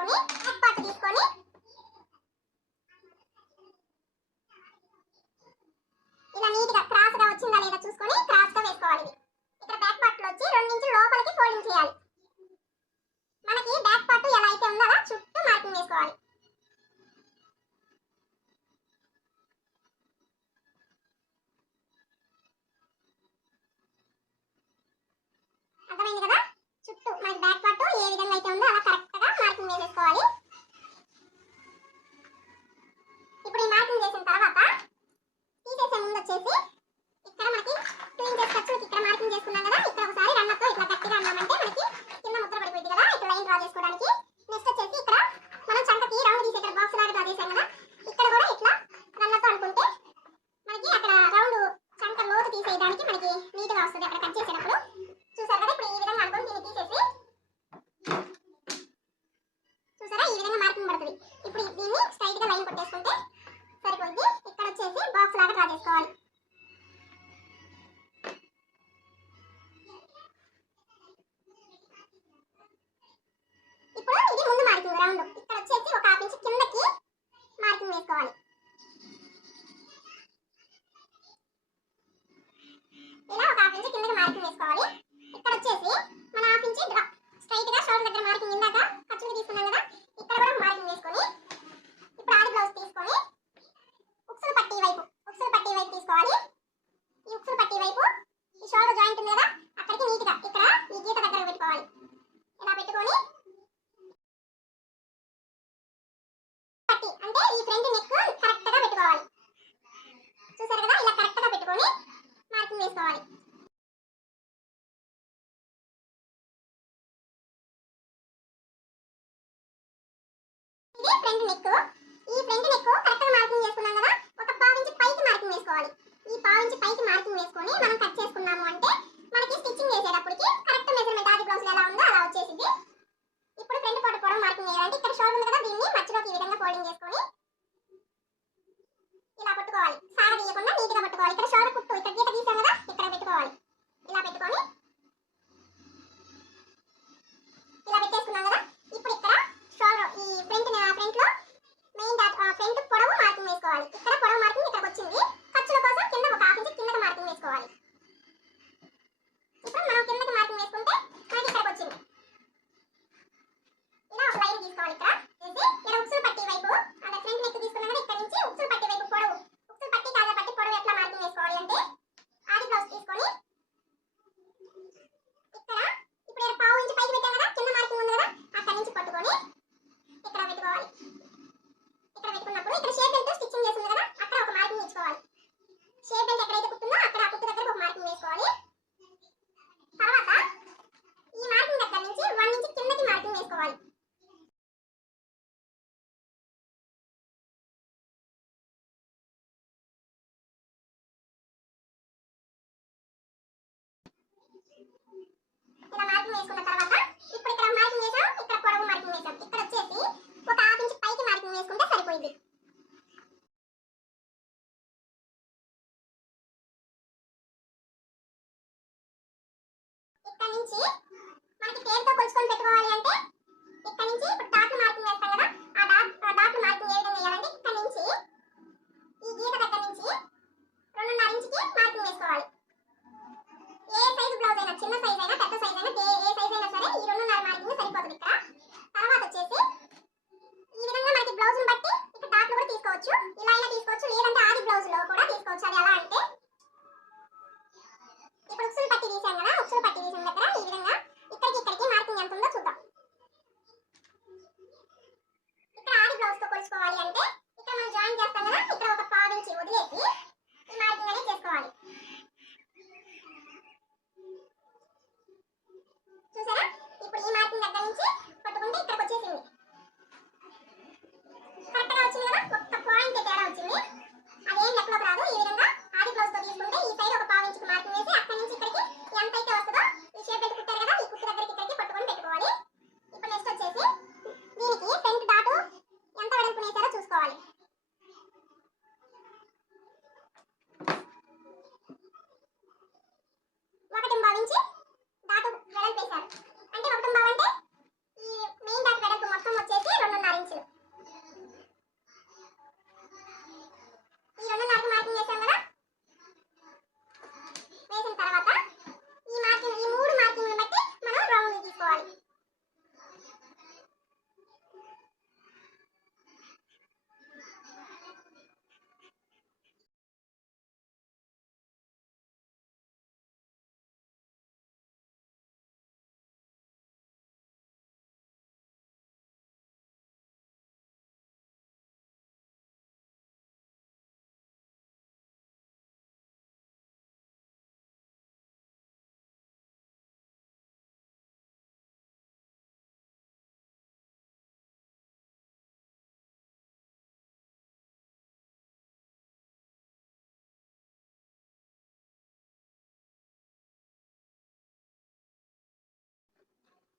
తీసుకొని అప్పాటు తీసుకొని. ఇలా నీట్గా క్రాస్గా వచ్చిందా లేదా చూసుకొని క్రాస్గా వేసుకోవాలి ఇక్కడ బ్యాక్ పార్ట్లో వచ్చి రెండించి లోపలికి ఫోల్డింగ్ చేయాలి. మనకి బ్యాక్ పార్ట్ ఎలా అయితే ఉందో అలా చుట్టూ మార్కింగ్ వేసుకోవాలి. చేసుకోవాలి ఇప్పుడు ఈ మ్యాచింగ్ చేసిన తర్వాత తీసేసే ముందు వచ్చేసి ఇది ఫ్రంట్ నెక్ ఈ ఫ్రంట్ నెక్ కరెక్ట్గా మార్కింగ్ చేసుకున్నాం కదా ఒక పావు ఇంచు పైకి మార్కింగ్ వేసుకోవాలి. ఈ పావు ఇంచు పైకి మార్కింగ్ వేసుకొని మనం మార్కింగ్ వేసుకున్న తర్వాత ఇప్పుడు ఇక్కడ మార్కింగ్ వేసాం ఇక్కడ పొడవు మార్కింగ్ వేసాం. ఇక్కడ వచ్చేసి ఒక హాఫ్ ఇంచ్ పైకి మార్కింగ్ వేసుకుంటే సరిపోయింది. ఇక్కడ నుంచి మనకి టేప్తో కొలుచుకొని పెట్టుకోవాలి అంటే ఇక్కడ నుంచి ఇప్పుడు డాట్ మార్కింగ్ వేస్తాం కదా ఆ డాట్ ఆ డాట్ మార్కింగ్ ఏ విధంగా వేయాలంటే ఇక్కడ నుంచి ఈ గీత దగ్గర నుంచి రెండున్నర ఇంచుకి మార్కింగ్ వేసుకోవాలి. ఏ సైజ్ బ్లౌజ్ అయినా చిన్న సైజ్ అయినా పెద్ద సైజ్ అయినా ఏ సైజ్ అయినా సరే ఈ రెండున్నర మార్కింగ్ సరిపోతుంది ఇక్కడ. తర్వాత వచ్చేసి ఈ విధంగా మనకి బ్లౌజ్ని బట్టి ఇక్కడ టాప్లు కూడా తీసుకోవచ్చు. ఇలా అయినా తీసుకోవచ్చు లేదంటే ఆది బ్లౌజ్లో కూడా తీసుకోవచ్చు. అది ఎలా అంటే ఇప్పుడు ఉక్సులు పట్టి తీసాం కదా ఉక్సులు పట్టి తీసిన దగ్గర ఈ విధంగా ఇక్కడికి ఇక్కడికి మార్కింగ్ ఎంత ఉందో చూద్దాం. ఇక్కడ ఆది బ్లౌజ్తో కొలుచుకోవాలి అంటే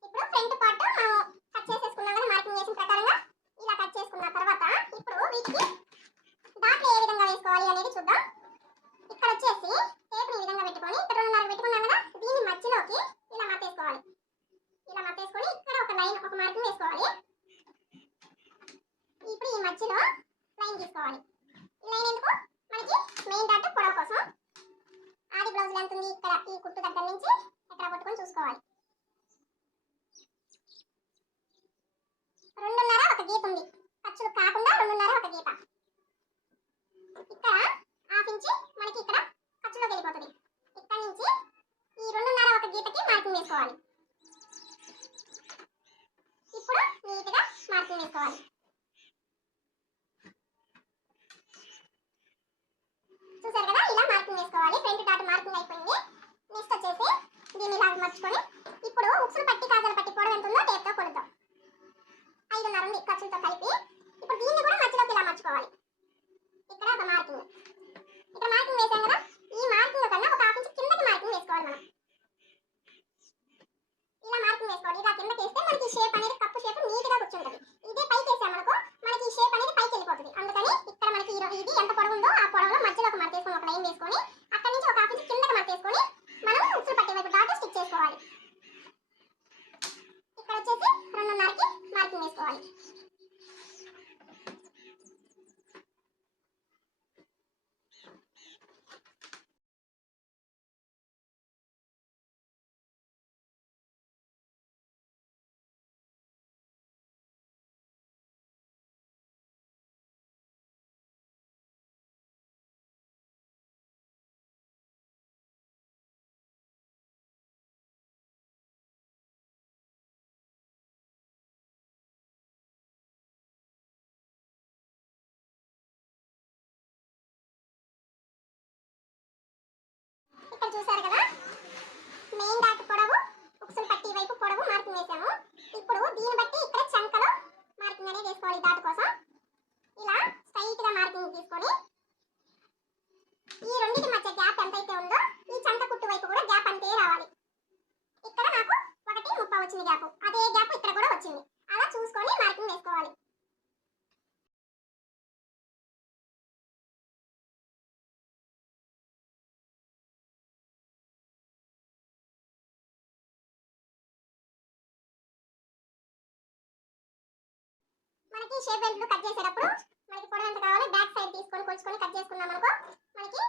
ఇప్పుడు ఫ్రంట్ పార్ట్ కట్ చేసేసుకున్నాం కదా మార్కింగ్ చేసిన ప్రకారంగా. ఇలా కట్ చేసుకున్న తర్వాత ఇప్పుడు వీటికి డాట్లు ఏ విధంగా వేసుకోవాలి అనేది చూద్దాం. Bye. చూసారు కదా? మెయిన్ డాట్ పొడవు ఉక్సులు పట్టి వైపు పొడవు మార్కింగ్ వేసాము. ఇప్పుడు దీన్ని బట్టి మనకి షేప్ వెల్స్ కట్ చేసేటప్పుడు మనకి పొడవంత కావాలి. బ్యాక్ సైడ్ తీసుకొని కొలుచుకొని కట్ చేసుకున్నాం అనుకో మనకి